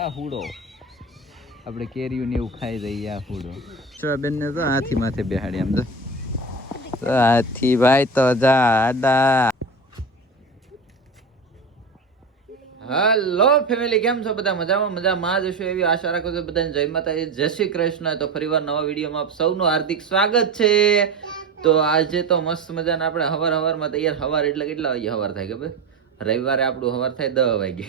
આ હુડો આપણે કેરીયું ને એવું ખાઈ દઈએ. આ હુડો બેન ને તો હાથી માથે બેહાડી આમ તો હાથી ભાઈ તો જા આડા. હેલો ફેમિલી, કેમ છો બધા? મજામાં જ હશો એવી આશા રાખું છું. બધાને જય માતાજી, જય શ્રી કૃષ્ણ. તો ફરીવાર નવા વિડીયોમાં આપ સૌનું હાર્દિક સ્વાગત છે. તો આજે તો મસ્ત મજાના આપણે હવારમાં તૈયાર. હવાર એટલે કેટલા વાગે હવાર થાય ખબર? રવિવારે આપણું હવાર થાય 10 વાગે.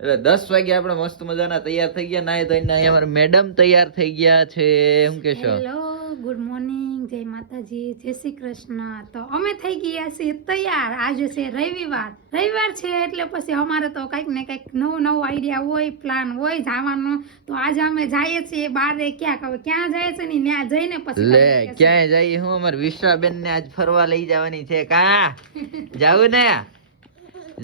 એટલે 10 વાગે આપણે મસ્ત મજાના તૈયાર થઈ ગયા, નાઈ ધોઈને. અહીંયા અમારા મેડમ તૈયાર થઈ ગયા છે. શું કહેશો? હેલો, ગુડ મોર્નિંગ, જય માતાજી, જય શ્રી કૃષ્ણ. તો અમે થઈ ગયા છીએ તૈયાર. આજે છે રવિવાર છે એટલે પછી અમારે તો કંઈક ને કંઈક નવું આઈડિયા હોય, પ્લાન હોય જવાનો. તો આજે અમે જઈએ છીએ બારે. ક્યાં જાય છે ને ત્યાં જઈને પછી લે ક્યાંય જઈએ? હું અમાર વિશ્વાબેન ને આજ ફરવા લઈ જવાની છે. કા જાવું ને?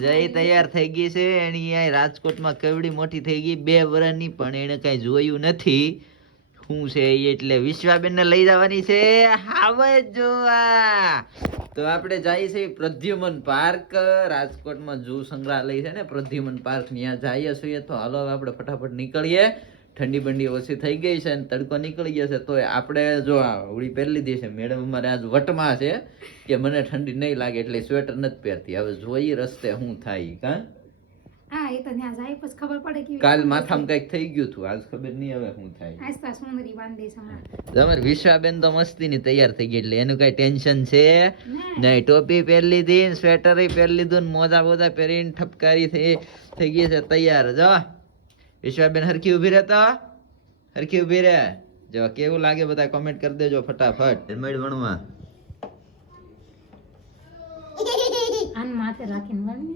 જય તૈયાર થઈ ગઈ છે. એની રાજકોટમાં કેવડી મોટી થઈ ગઈ, 2 વર્ષની, પણ એને કઈ જોયું નથી શું છે. એટલે વિશ્વાબેન ને લઈ જવાની છે હાવજ જોવા. તો આપણે જઈએ છીએ પ્રદ્યુમન પાર્ક. રાજકોટમાં જૂ સંગ્રહાલય છે ને, પ્રદ્યુમન પાર્ક, ત્યાં જઈએ છીએ. તો હાલો આપણે ફટાફટ નીકળીએ. ઠંડી બંડી ઓછી થઈ ગઈ છે અને તડકો નીકળી ગયો છે. તો આપણે જો ઉડી પહેરી લીધી છે. મેડમ અમારે આજ વટમાં છે કે મને ઠંડી નહીં લાગે એટલે સ્વેટર નથી પહેરતી. હવે જોઈએ રસ્તે શું થાય. કા હા, એ તો ત્યાં જાય પછી ખબર પડે કે કાલ માથામાં કઈક થઈ ગયું હતું, આજ ખબર નહીં હવે શું થાય. આજ તો સુંદરી બાંધી છે. તમારે વિશ્વાબેન તો મસ્તી ની તૈયાર થઈ ગઈ એટલે એનું કઈ ટેન્શન છે નહીં. ટોપી પહેરી લીધી, સ્વેટર પહેરી લીધું, મોજા બોજા પહેરીને ઠપકારી થઈ ગઈ છે તૈયાર. જો વિશ્વાબેન હરખી ઉભી રહેતા, હરખી ઉભી રહે. જો કેવું લાગે બધા કોમેન્ટ કરી દેજો ફટાફટ. મેડ ભણવા આન માથે રાખીને વળને.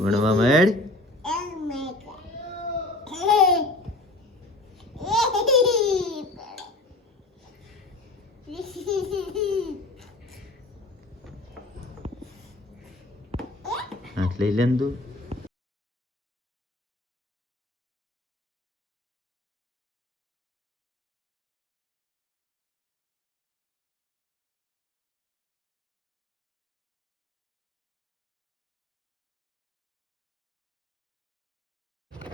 ભણવા મેડ હાથ લઈ લે તું.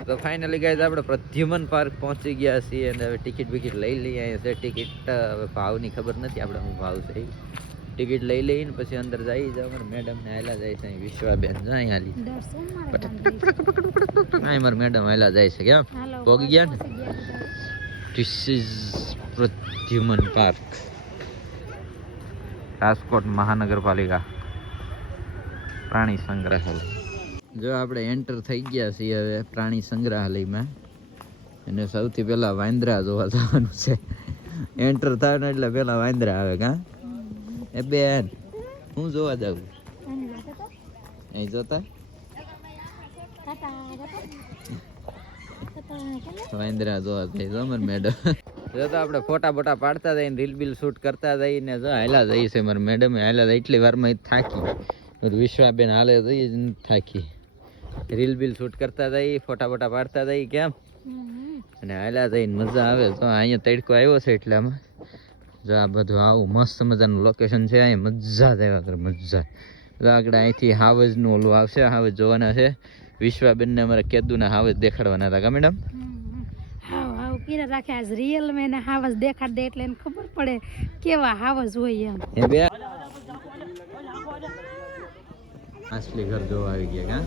તો ફાઇનલી ગાઈઝ આપણે પ્રદ્યુમન પાર્ક પહોંચી ગયા છીએ અને હવે ટિકિટ બિકિટ લઈ લઈએ. અહીંયા છે ટિકિટ. હવે ભાવની ખબર નથી આપણે શું ભાવ છે. ટિકિટ લઈ લઈને પછી અંદર જઈ જાવ. અમારે મેડમ ને હાલા જાય છે. વિશ્વાબેન જાય હાલી. હા, મારા મેડમ હાલા જાય છે. કેમ પહોંચી ગયા ને? This is Pradyuman park, Rajkot મહાનગરપાલિકા પ્રાણી સંગ્રહાલય. જો આપણે એન્ટર થઈ ગયા છીએ હવે પ્રાણી સંગ્રહાલયમાં. અને સૌથી પહેલા વાંદરા જોવા જવાનું છે. એન્ટર થાય ને એટલે પેલા વાંદરા આવે. કા એ બેન હું જોવા જાઉં? અહીં જોતા વાંદરા જોવા જઈ. જો મારે મેડમ જો તો આપણે ફોટા બોટા પાડતા જઈને રીલ બિલ શૂટ કરતા જઈને જો હાલા જઈ છે. મારે મેડમ હાલા જાય એટલી વારમાં થાકી. વિશ્વાબેન હાલે જઈ જ નથી થાકી. રીલ બિલ શૂટ કરતા જઈ, ફોટા બોટા પાડતા જઈ. કેમ અને હાલા જઈને મજા આવે. તો અહીંયા તડકો આવ્યો છે એટલે આમાં જો આ બધું આવું મસ્ત મજાનું લોકેશન છે. અહીંયા મજા જ આવ્યા કરે, મજા. તો આગળ અહીંથી હાવજનું ઓલું આવશે, હાવજ જોવાના છે. વિશ્વાબેનને અમારે કેદુના હાવજ દેખાડવાના હતા. કા મેડમ? રાખે આજ રિયલ મેં હાવજ દેખાડ દે એટલે એને ખબર પડે કેવા હાવજ હોય એમ. બે asli ઘર જોવા આવી ગયા. કા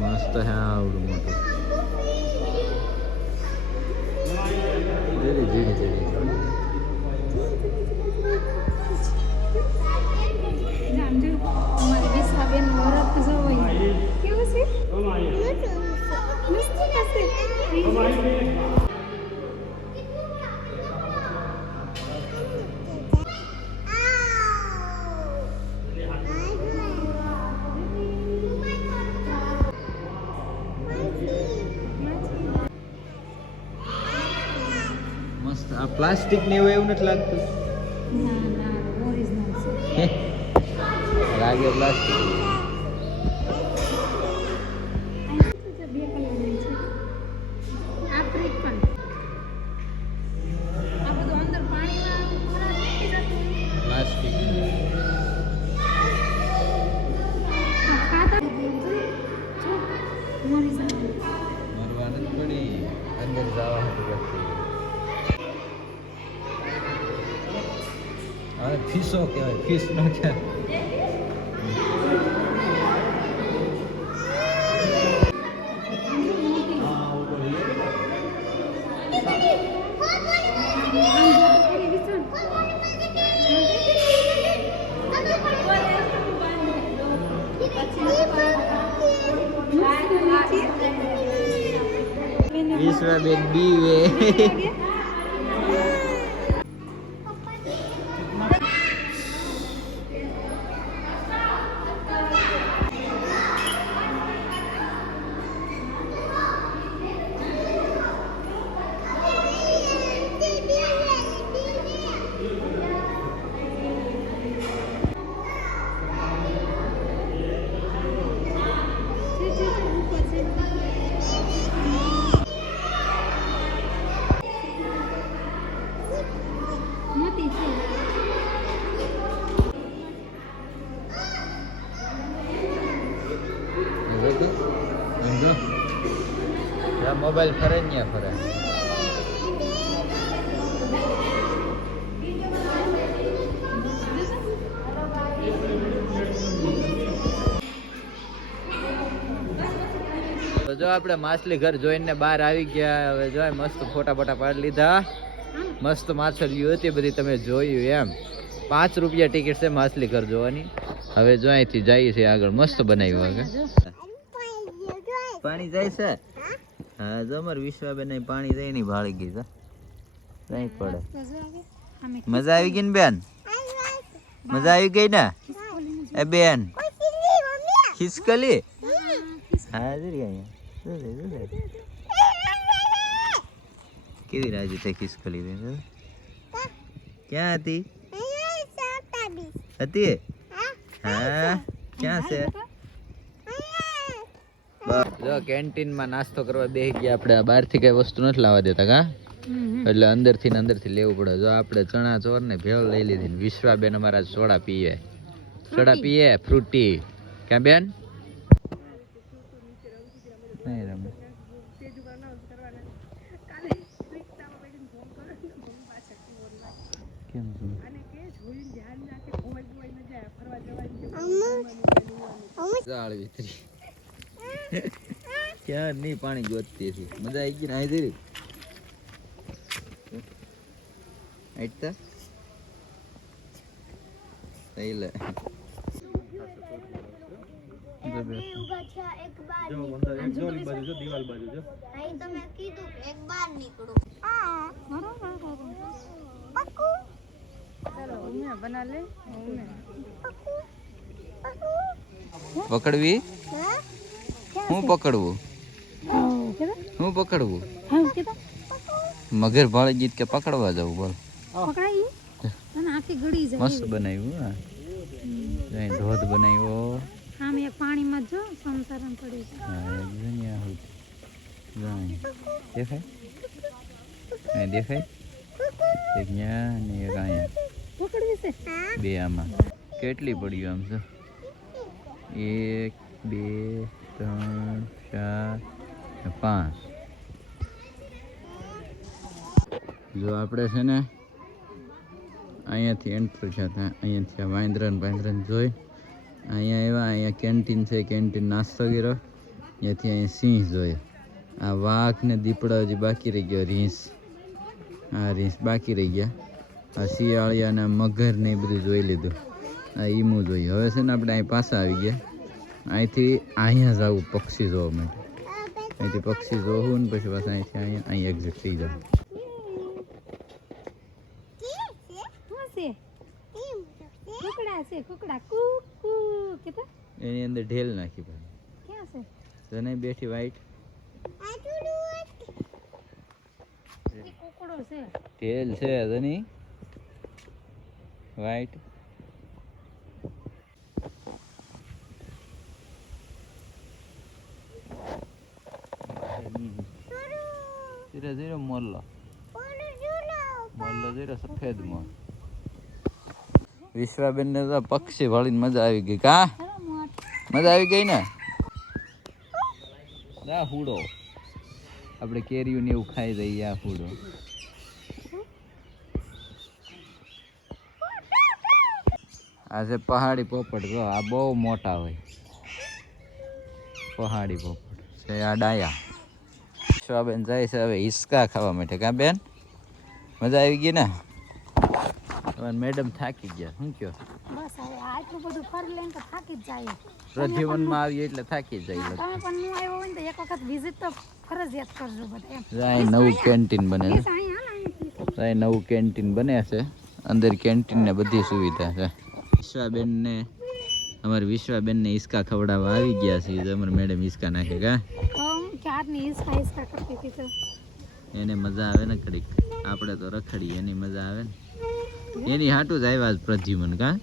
મસ્ત હે આવડું મોટું. જેડી જેડી જેડી અમારી વિશ્વાબેન વરત જોઈ કેવું છે. મસ્ત. આ પ્લાસ્ટિક ને એવું નથી લાગતું? લાગે પ્લાસ્ટિક. આ બધું અંદર પાણીમાં મરી જવાનું. મરવા નથી પડી અંદર જવા હતું હવે ફીસો કહેવાય ફીસ નો વિશ્વાબેન બીવે મોટી છે. મોબાઈલ ફરે ને ત્યાં ફરે તો જો આપણે માછલી ઘર જોઈને બહાર આવી ગયા. હવે જો મસ્ત ફોટા બોટા પાડી લીધા. મસ્ત માછલીઓ હતી બધી તમે જોયું એમ. 5 રૂપિયા ટિકિટ છે માછલી ઘર જોવાની. હવે જો અહીંથી જઈએ છીએ આગળ. મસ્ત બનાવ્યું આગળ. પાણી જાય છે. હા જો અમારે વિશ્વાબેન પાણી જાય નહીં ભાળી ગઈ છે. નહીં પડે. મજા આવી ગઈ ને બેન? મજા આવી ગઈ ને એ બેન? ખિસકલી હા જરી અહીંયા કેવી રાજી થઈ ખિસકલી બેન? ક્યાં હતી? હતી હા ક્યાં છે? જો કેન્ટીન માં નાસ્તો કરવા બેસી ગયા આપણે. બહાર થી કઈ વસ્તુ નથી લાવવા દેતા કા, એટલે અંદર થી લેવું પડે. જો આપણે ચણા ચોર ને ભેળ લઈ લીધી. વિશ્વાબેન અમારા સોડા પીએ. સોડા પીએ ફ્રૂટી. ક્યાં બેન? નહીં રમે. કેમ ક્યાં નહીં પાણી ગોતતી હતી. મજા આવી ગઈ ને આવી લે પકડવી. હું પકડવું? હું પકડવું? મગર ભાળી ગીત કે પકડવા જવું? બોલ. મસ્ત બનાવ્યું. હા ધોધ બનાવ્યો. આમ એક પાણીમાં જો સંસારણ પડી છે. દેખાય દેખાય એક ન્યા ને એક અહીંયા. પકડવી છે બે આમાં કેટલી પડ્યું આમ છે? 1 2 3 4 5. જો આપણે છે ને અહીંયાથી એન્ટર થયા. અહીંયાથી વાંદરાને જોઈ અહીંયા એવા. અહીંયા કેન્ટીન છે. કેન્ટીન નાસ્તો કર્યો. અહીંયાથી અહીંયા સિંહ જોઈએ. આ વાઘ ને દીપડા હજી બાકી રહી ગયો. રીંછ આ રીંછ બાકી રહી ગયા. આ શિયાળિયા ને મગર ને એ બધું જોઈ લીધું. આ ઈમુ જોઈ. હવે છે ને આપણે અહીં પાછા આવી ગયા. અહીંથી અહીંયા જવું પક્ષી જોવા માટે. અહીંથી પક્ષી જોવું ને પછી પાછા અહીંથી અહીં એક્ઝિટ થઈ જાવ. એની અંદર ઢેલ નાખી ભાઈ. ક્યાં છે? તને બેઠી વાઈટ કુકડો છે. ઢેલ છે તની વાઈટ. ધીરે ધીરે મોલ્લો ધીરે સફેદ મોર. વિશ્વાબેન ને તો પક્ષી ભાળીને મજા આવી ગઈ. કા મજા આવી ગઈ ને? આ હુડો આપણે કેરીયું ને એવું ખાઈ જઈએ. આ હુડો આ છે પહાડી પોપટ. જો આ બહુ મોટા હોય પહાડી પોપટ છે. આ ડાયા શોભાબેન જાય છે હવે હિસકા ખાવા માટે. કા બેન મજા આવી ગઈ ને? મેડમ થાકી ગયા. શું કયો? બસ હવે આટલું બધું ફરી લઈને તો થાકી જ જાય. પ્રદ્યુમનમાં આવીએ એટલે થાકી જ જાય. તમે પણ હું આવ્યો હોય ને તો એક વખત વિઝિટ તો ફરજિયાત કરજો બધા એમ. જાય નવું કેન્ટીન બને છે. જાય નવું કેન્ટીન બને છે. અંદર કેન્ટીન ને બધી સુવિધા છે. વિશ્વાબેન ને અમારી વિશ્વાબેન ને હિસકા ખવડાવવા આવી ગયા છે. અમારી મેડમ હિસકા નાખે. કા ક્યારની હિસકા કરતી હતી તો એને મજા આવે ને કડીક. આપણે તો રખડીએ એની મજા આવે ને. એની હાટું જ આવ્યા પ્રદ્યુમન. કા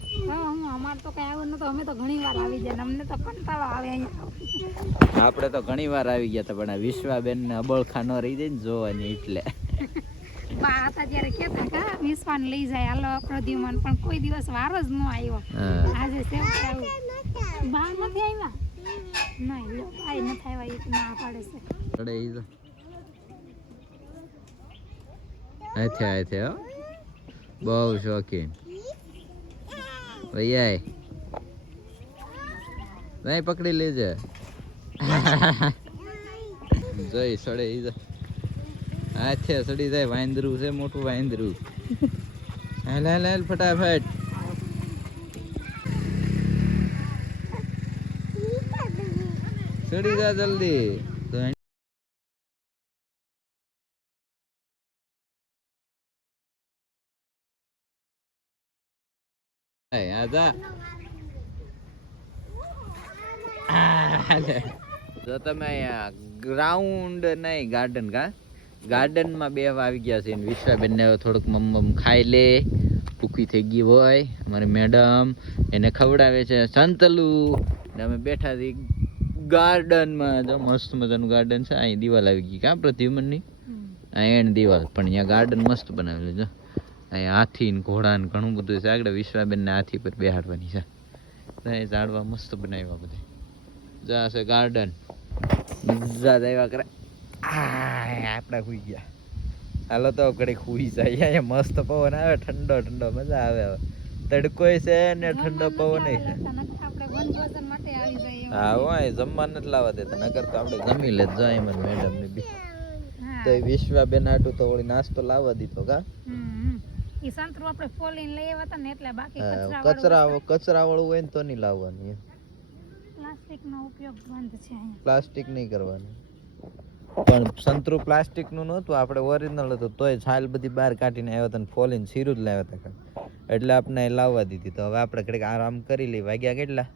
અમાર તો કઈ આવ્યું નતું. અમે તો ઘણી વાર આવી જાય. અમને તો કંટાળો આવે અહીંયા. આપણે તો ઘણી વાર આવી ગયા હતા પણ આ વિશ્વાબેન ને અબળખા ન રહી જાય ને જોવાની એટલે. બા હતા ત્યારે કેતા કા વિશ્વાન લઈ જાય હાલો પ્રદ્યુમન, પણ કોઈ દિવસ વાર જ ન આવ્યો. આજે સેવ આવ્યું. બા નથી આવ્યા? નહીં લો ભાઈ નથી આવ્યા. એક ના પાડે છે. પડે ઈ તો આથે હો બહુ શોખીન ભૈયા. નહીં પકડી લેજે. જોઈ સડે ઈ તો હાથે સડી જાય. વાંદરું છે મોટું વાંદરું. હાલ હાલ હાલ ફટાફટ. સડી જા જલ્દી. જો તમે અહીંયા ગ્રાઉન્ડ નહીં ગાર્ડન ગાર્ડન માં બે આવી ગયા છે. વિશ્વાબેન ને થોડુંક મમ્મ ખાઈ લે. ભૂખી થઈ ગઈ હોય અમારી મેડમ એને ખવડાવે છે સંતલુ. ને અમે બેઠા છીએ ગાર્ડન માં. જો મસ્ત મજાનું ગાર્ડન છે. અહીં દિવાલ આવી ગઈ. કા પ્રદ્યુમન ની અહીં દિવાલ પણ અહીંયા ગાર્ડન મસ્ત બનાવેલું છે. અહીંયા હાથી ને ઘોડા ને ઘણું બધું છે. આગળ વિશ્વાબેન ને હાથી પર બેહાડવાની છે. ઝાડવા મસ્ત બનાવ્યા બધા. જા છે ગાર્ડન. મજા આવ્યા કરે. આપડા ખુઈ ગયા. હાલો તો ઘડી ખુઈ જાય. અહીંયા મસ્ત પવન આવે. ઠંડો ઠંડો મજા આવે. તડકો છે ને ઠંડો પવન છે. હા હોય જમવા નથી લાવવા દેતા. નકર તો આપણે જમી લે. જાય મને મેડમ ને બી તો વિશ્વાબેન હાટું તો વળી નાસ્તો લાવવા દીધો. કા ઈ સંતરું આપણે ફોલીને લઈ આવ્યા હતા ને એટલે બાકી કચરા વાળું હોય ને તો નહીં લાવવાનું. પ્લાસ્ટિક નો ઉપયોગ બંધ છે અહીંયા. પ્લાસ્ટિક નહીં કરવાનું. પણ સંતરું પ્લાસ્ટિક નું નહોતું. આપણે ઓરિજિનલ હતું તોય છાલ બધી બહાર કાઢીને આવ્યા હતા ને ફોલીને સીરું જ લાવ્યા હતા. એટલે આપણે લાવવા દીધી. તો હવે આપણે ઘડીક આરામ કરી લઈએ. વાગ્યા કેટલા?